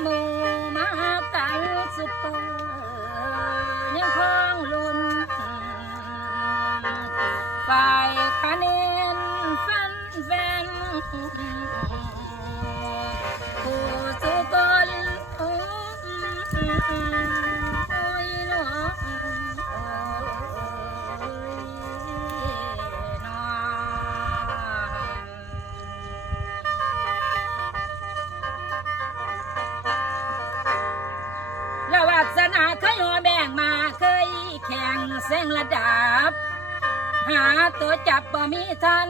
หมู่มากันสุดเปิดยังคงลุ้นฝ่ายคะแนนฟันแฟนผู้สุกลโอ้ยน้องแล้ววาสนาเคยหัวแบ่งมาเคยแข่งแซงระดับหาตัวจับบ่มีทัน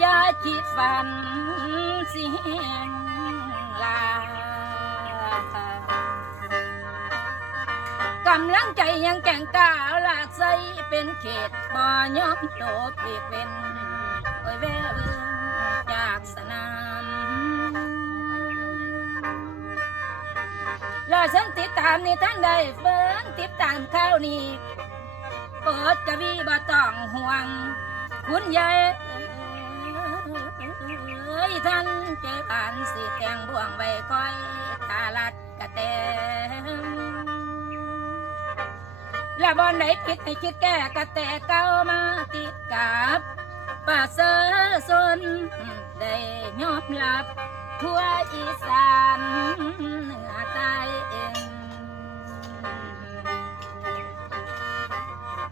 อย่าคิดฝันสิแหงลากำลังใจยังแก่งกล้าหลากใสเป็นเขตบ่ยอมโดดเปลี่ยนเป็นโอ้ยแว่เบิ่งจากสนามแล้วฉันติดตามนี่ทั้งใดเบิ่งติดตามข่าวนี้โปรดกะวีบ่ต้องห่วงคุณยายท่านเจอกันสิแต่งบ่วงไว้คอยทาลัดกะแตและบอนไหนผิดให้คิดแก้กะแตเก้ามาติดกับป่าเสือสนได้ยอมรับทั่วอีสานเหนือใต้เอง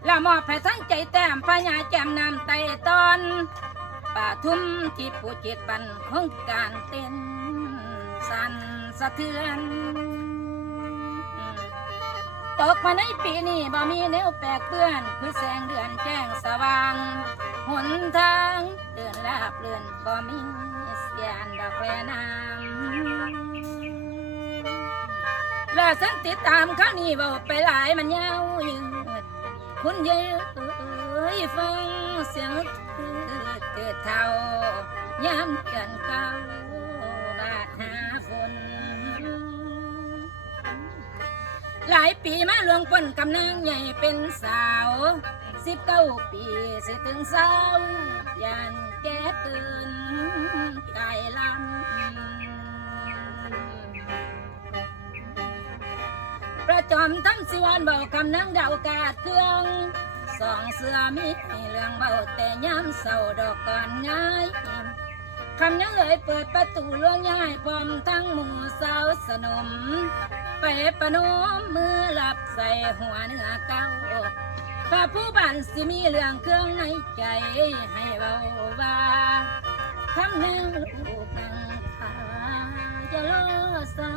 และมอบให้ทั้งใจแต้มพญาแจ่มน้ำไตตอนป่าทุ่มที่ผู้จิตปันของการเต้นสั่นสะเทือนตกมาในปีนี้บ่มีแนวแปลกเปื้อนคือแสงเดือนแจ้งสว่างหนทางเดินลาบเลื่อนบ่มีเสียนดอกแลน้ำและฉันติดตามข้าวนี้บอกไปหลายมันยาวยืดคุณเยอะฟังเสียงเกิดเท่าย้ำกันเก่าบาดหาฝนหลายปีมาลวงปนกำนางใหญ่เป็นสาว19 ปีสิถึงสาวยันแก่เกินไก่ลำประจอมทั้งสิวันเบาคำนั่งเดากาดเครื่องสองเสือมีเรื่องเบาแต่ย้ำเศร้าดอกก่อนง่ายคำยังเอ่ยเปิดประตูล่วงง่ายพร้อมทั้งหมู่สาวสนมไปประนมมือหลับใส่หัวเนื้อเก้าข้าผู้บ้านสิมีเรื่องเครื่องในใจให้เบาว่าคำนึงลูกนังพาจะล้อสา